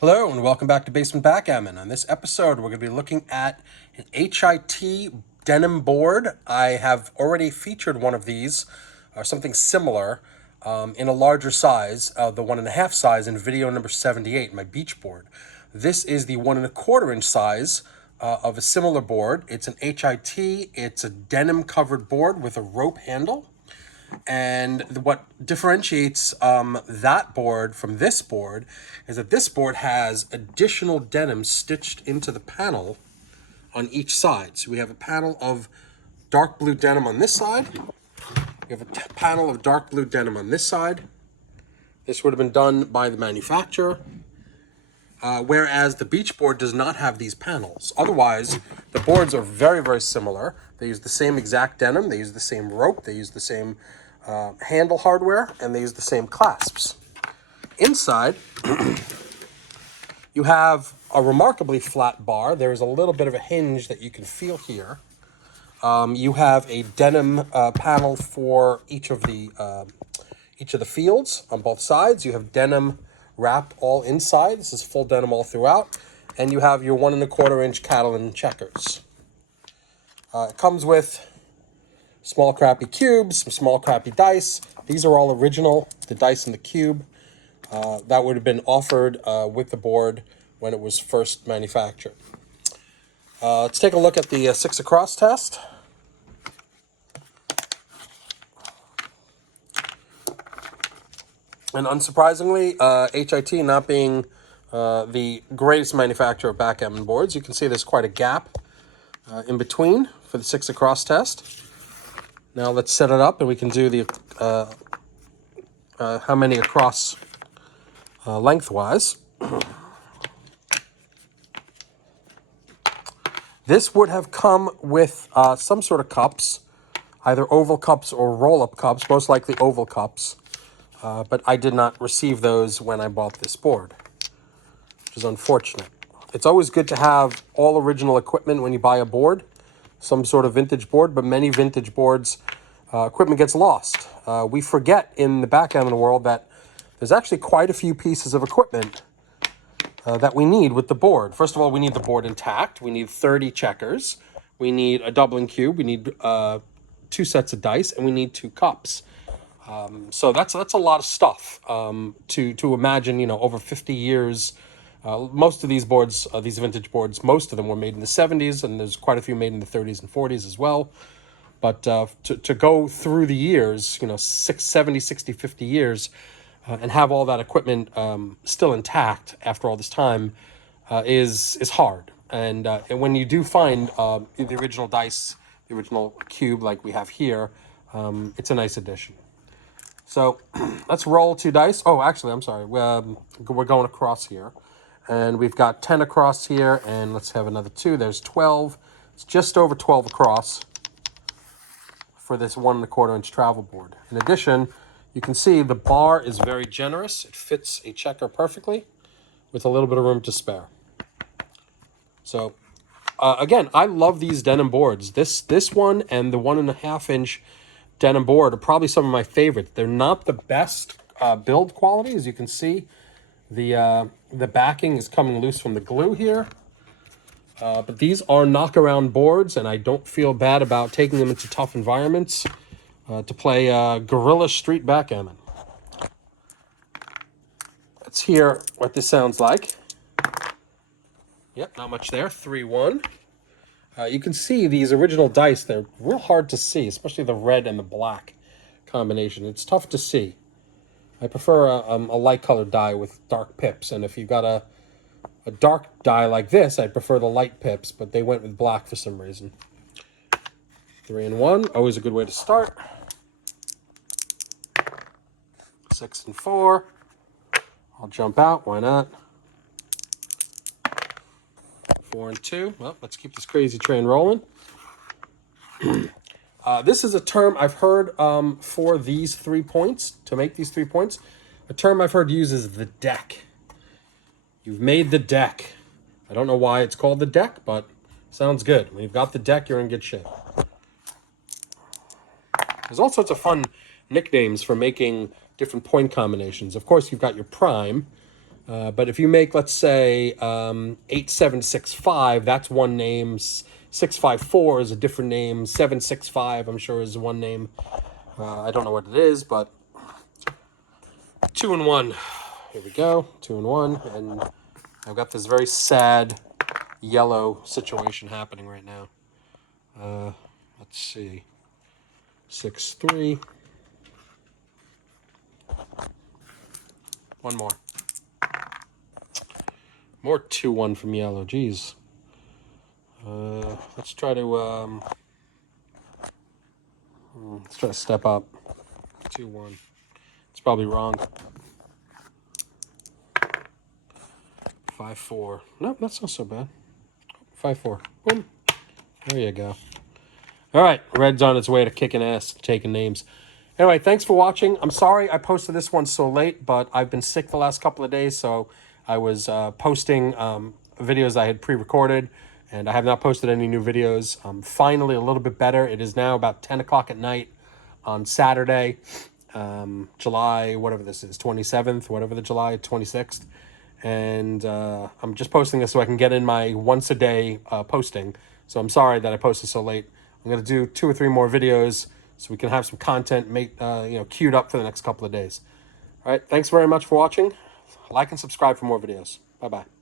Hello and welcome back to Basement Backgammon. On this episode, we're going to be looking at an H.I.T denim board. I have already featured one of these, or something similar, in a larger size, the 1.5 size in video number 78, my beach board. This is the 1.25 inch size of a similar board. It's an H.I.T. It's a denim covered board with a rope handle. And what differentiates that board from this board is that this board has additional denim stitched into the panel on each side. So we have a panel of dark blue denim on this side. We have a panel of dark blue denim on this side. This would have been done by the manufacturer. Whereas the beach board does not have these panels. Otherwise, the boards are very, very similar. They use the same exact denim, they use the same rope, they use the same handle hardware, and they use the same clasps. Inside, you have a remarkably flat bar. There is a little bit of a hinge that you can feel here. You have a denim panel for each of the fields on both sides. You have denim wrap all inside. This is full denim all throughout. And you have your 1.25 inch Catalin checkers. It comes with small crappy cubes, some small crappy dice. These are all original, the dice and the cube. That would have been offered with the board when it was first manufactured. Let's take a look at the 6 across test. And unsurprisingly, H.I.T. not being the greatest manufacturer of backgammon boards, you can see there's quite a gap in between for the 6 across test. Now let's set it up and we can do the how many across lengthwise. This would have come with some sort of cups, either oval cups or roll-up cups, most likely oval cups. But I did not receive those when I bought this board, which is unfortunate. It's always good to have all original equipment when you buy a board, some sort of vintage board, but many vintage boards, equipment gets lost. We forget in the backgammon world that there's actually quite a few pieces of equipment that we need with the board. First of all, we need the board intact. We need 30 checkers. We need a doubling cube. We need 2 sets of dice, and we need 2 cups. So that's a lot of stuff to imagine, over 50 years. Most of these boards, these vintage boards, most of them were made in the 70s, and there's quite a few made in the 30s and 40s as well. But to go through the years, 70, 60, 50 years, and have all that equipment still intact after all this time is hard. And when you do find the original dice, the original cube like we have here, it's a nice addition. So let's roll 2 dice. Oh, actually, I'm sorry. We're going across here. And we've got 10 across here. And let's have another 2. There's 12. It's just over 12 across for this 1.25 inch travel board. In addition, you can see the bar is very generous. It fits a checker perfectly with a little bit of room to spare. So, again, I love these denim boards. This one and the 1.5 inch denim board are probably some of my favorites. They're not the best build quality. As you can see, the backing is coming loose from the glue here. But these are knockaround boards, and I don't feel bad about taking them into tough environments to play guerrilla street backgammon. Let's hear what this sounds like. Yep, not much there. 3-1. You can see these original dice. They're real hard to see, especially the red and the black combination. It's tough to see. I prefer a light colored die with dark pips. And if you've got a dark die like this, I prefer the light pips, but they went with black for some reason. 3-1, always a good way to start. 6-4. I'll jump out, why not? 4-2. Well, let's keep this crazy train rolling. This is a term I've heard for these 3 points, to make these 3 points. A term I've heard used is the deck. You've made the deck. I don't know why it's called the deck, but sounds good. When you've got the deck, you're in good shape. There's all sorts of fun nicknames for making different point combinations. Of course, you've got your prime. But if you make, let's say, 8765, that's one name. 654 is a different name. 765, I'm sure, is one name. I don't know what it is, but 2 and 1. Here we go, 2 and 1, and I've got this very sad yellow situation happening right now. Let's see, 6-3. One more. More 2-1 from yellow. Geez. Let's try to step up. 2-1. It's probably wrong. 5-4. Nope, that's not so bad. 5-4. Boom. There you go. All right, red's on its way to kicking ass, taking names. Anyway, thanks for watching. I'm sorry I posted this one so late, but I've been sick the last couple of days, so I was posting videos I had pre-recorded, and I have not posted any new videos. I'm finally a little bit better. It is now about 10 o'clock at night on Saturday, July, whatever this is, 27th, whatever the July 26th. And I'm just posting this so I can get in my once-a-day posting. So I'm sorry that I posted so late. I'm going to do 2 or 3 more videos so we can have some content queued up for the next couple of days. All right, thanks very much for watching. Like and subscribe for more videos. Bye-bye.